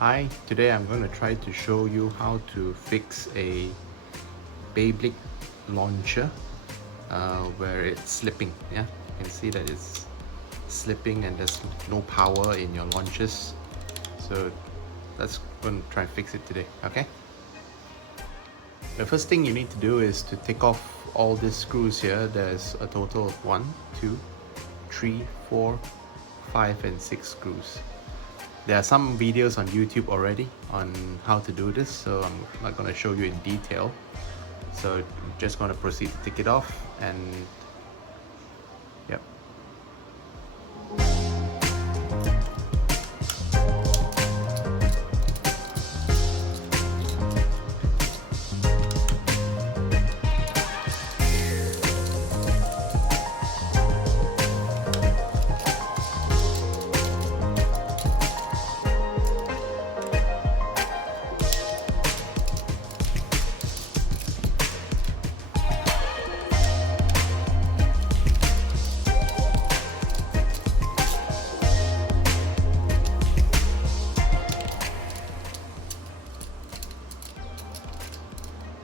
Hi, today I'm going to try to show you how to fix a Beyblade launcher where it's slipping. Yeah, you can see that it's slipping and there's no power in your launchers. So let's going to try and fix it today, okay? The first thing you need to do is to take off all these screws here. There's a total of 1, 2, 3, 4, 5 and 6 screws. There are some videos on YouTube already on how to do this, so I'm not going to show you in detail. So I'm just going to proceed to take it off and yep.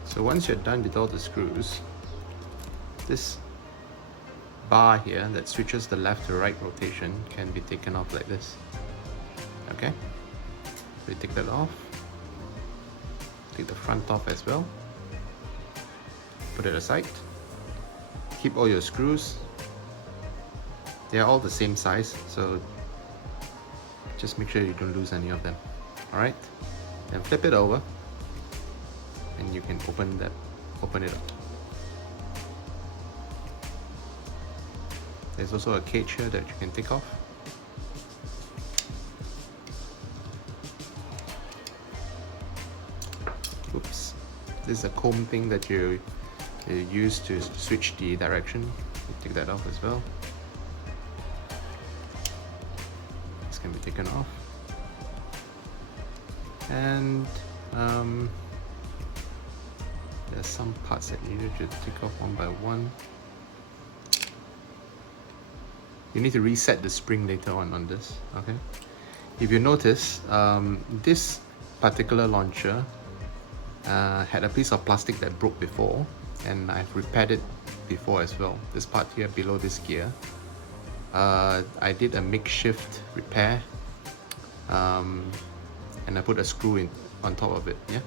So once you're done with all the screws, this bar here that switches the left to right rotation can be taken off like this. Okay, so you take that off, take the front off as well, put it aside, keep all your screws. They are all the same size, so just make sure you don't lose any of them. Alright, then flip it over and you can open it up. There's also a cage here that you can take off. Oops. This is a comb thing that you use to switch the direction. You take that off as well. This can be taken off. And there's some parts that you need to take off one by one. You need to reset the spring later on this, okay? If you notice, this particular launcher had a piece of plastic that broke before, and I've repaired it before as well. This part here below this gear, I did a makeshift repair, and I put a screw in on top of it, yeah?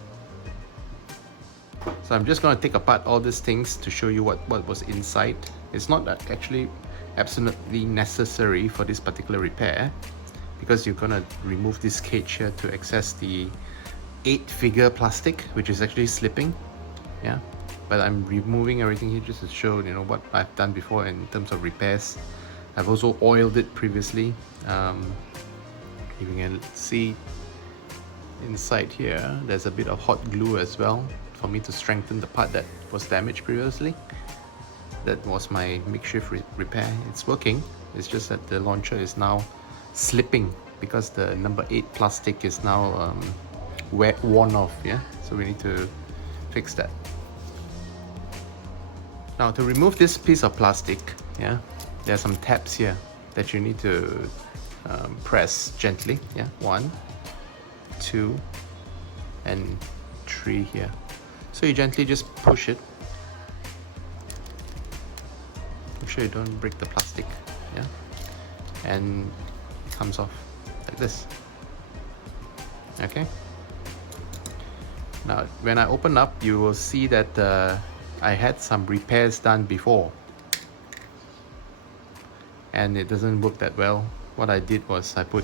So I'm just going to take apart all these things to show you what was inside. It's not actually absolutely necessary for this particular repair, because you're going to remove this cage here to access the 8-figure plastic, which is actually slipping. Yeah, but I'm removing everything here just to show what I've done before in terms of repairs. I've also oiled it previously. If you can see inside here, there's a bit of hot glue as well for me to strengthen the part that was damaged previously. That was my makeshift repair. It's working. It's just that the launcher is now slipping because the number 8 plastic is now worn off. Yeah, so we need to fix that. Now to remove this piece of plastic, yeah, there are some tabs here that you need to press gently. Yeah, 1, 2, and 3 here. So you gently just push it. Make sure you don't break the plastic, yeah, and it comes off like this. Okay. Now, when I open up, you will see that I had some repairs done before, and it doesn't work that well. What I did was I put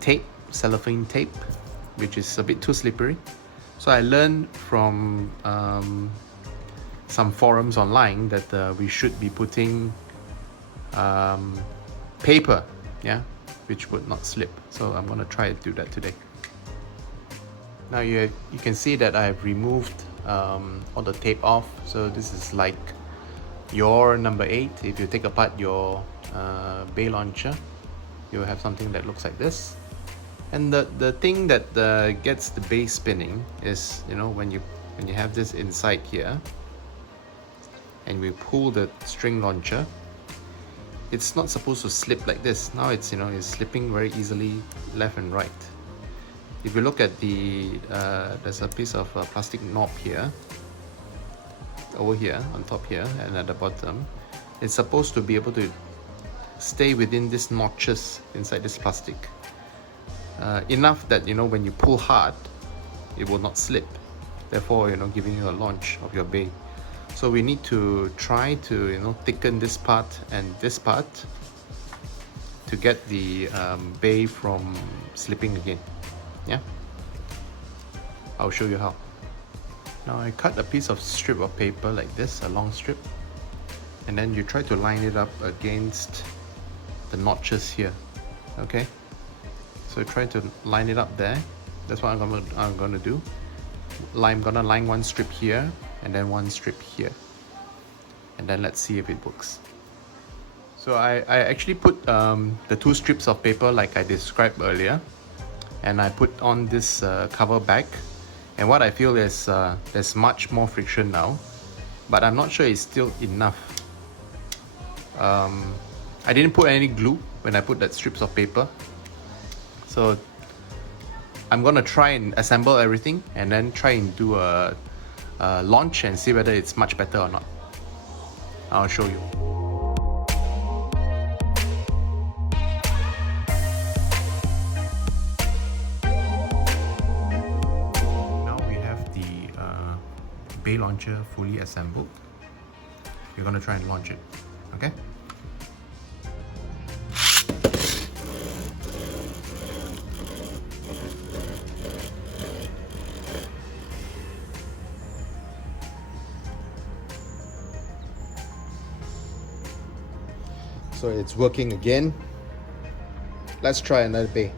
tape, cellophane tape, which is a bit too slippery. So I learned from some forums online that we should be putting paper, yeah, which would not slip. So I'm going to try to do that today. Now you can see that I've removed all the tape off. So this is like your number 8. If you take apart your bay launcher, you'll have something that looks like this. And the thing that gets the base spinning is, when you have this inside here, and we pull the string launcher, it's not supposed to slip like this. Now it's it's slipping very easily left and right. if you look at the, there's a piece of plastic knob here, over here, on top here, and at the bottom. It's supposed to be able to stay within these notches inside this plastic. Enough that, you know, when you pull hard, it will not slip. Therefore, you know, giving you a launch of your bay. So we need to try to, you know, thicken this part and this part to get the bay from slipping again. Yeah, I'll show you how. Now I cut a piece of strip of paper like this, a long strip, and then you try to line it up against the notches here. Okay, so try to line it up there. That's what I'm gonna do. I'm gonna line one strip here and then one strip here, and then let's see if it works. So I actually put the two strips of paper like I described earlier, and I put on this cover back, and what I feel is there's much more friction now, but I'm not sure it's still enough. I didn't put any glue when I put that strips of paper, so I'm gonna try and assemble everything and then try and do a launch and see whether it's much better or not. I'll show you. Now we have the bay launcher fully assembled. We're gonna try and launch it, okay? So it's working again. Let's try another bay.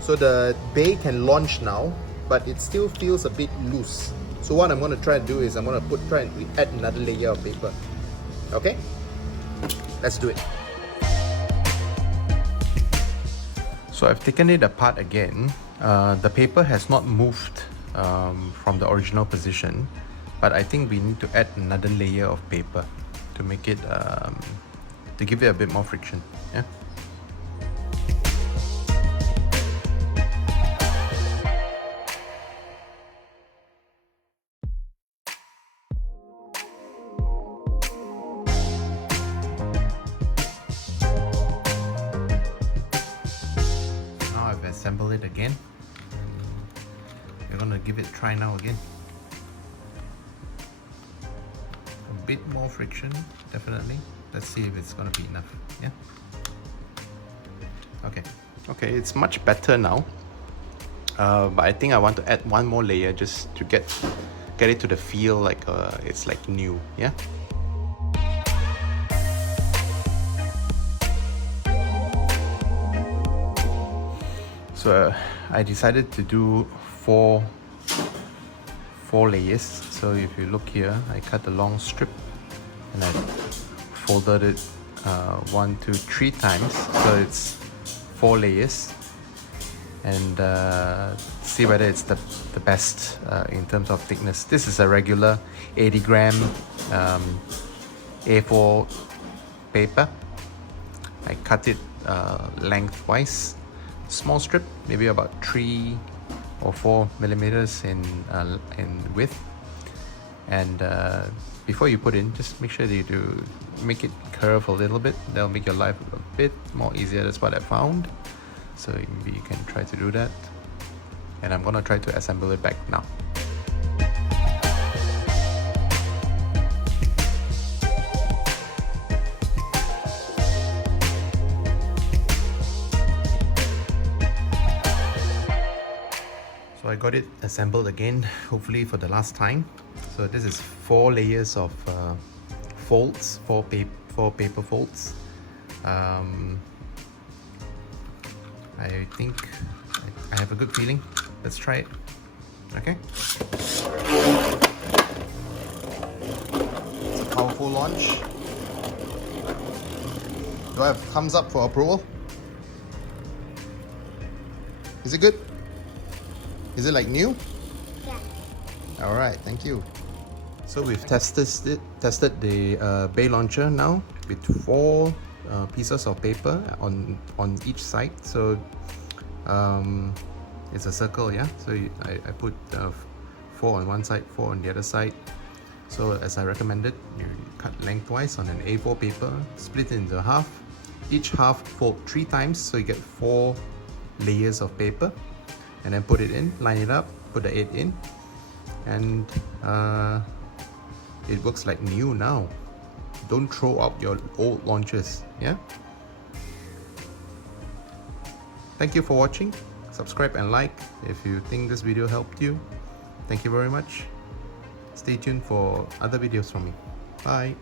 So the bay can launch now, but it still feels a bit loose. So what I'm going to try and do is I'm going to try and add another layer of paper. Okay? Let's do it. So I've taken it apart again. The paper has not moved from the original position, but I think we need to add another layer of paper to make it, to give it a bit more friction. Yeah. Now I've assembled it again. We're gonna give it a try now again. A bit more friction, definitely. Let's see if it's gonna be enough. Yeah. Okay, it's much better now. But I think I want to add one more layer just to get it to the feel like it's like new. Yeah. So I decided to do four layers. So if you look here, I cut a long strip and I folded it 1, 2, 3 times, so it's 4 layers, and see whether it's the best in terms of thickness. This is a regular 80 gram A4 paper. I cut it lengthwise, small strip, maybe about 3 or 4 millimeters in width, and before you put in, just make sure that you do make it curve a little bit. That'll make your life a bit more easier. That's what I found, so maybe you can try to do that, and I'm gonna try to assemble it back now. So I got it assembled again, hopefully for the last time. So this is 4 layers of folds, 4 paper folds. I think I have a good feeling. Let's try it. Okay. It's a powerful launch. Do I have thumbs up for approval? Is it good? Is it like new? Yeah. All right, thank you. So we've tested the bay launcher now with 4 pieces of paper on each side. So it's a circle, yeah. So I put 4 on one side, 4 on the other side. So as I recommended, you cut lengthwise on an A4 paper, split it into half. Each half fold 3 times, so you get 4 layers of paper, and then put it in, line it up, put the 8 in, and it works like new now. Don't throw out your old launchers, yeah? Thank you for watching. Subscribe and like if you think this video helped you. Thank you very much. Stay tuned for other videos from me. Bye.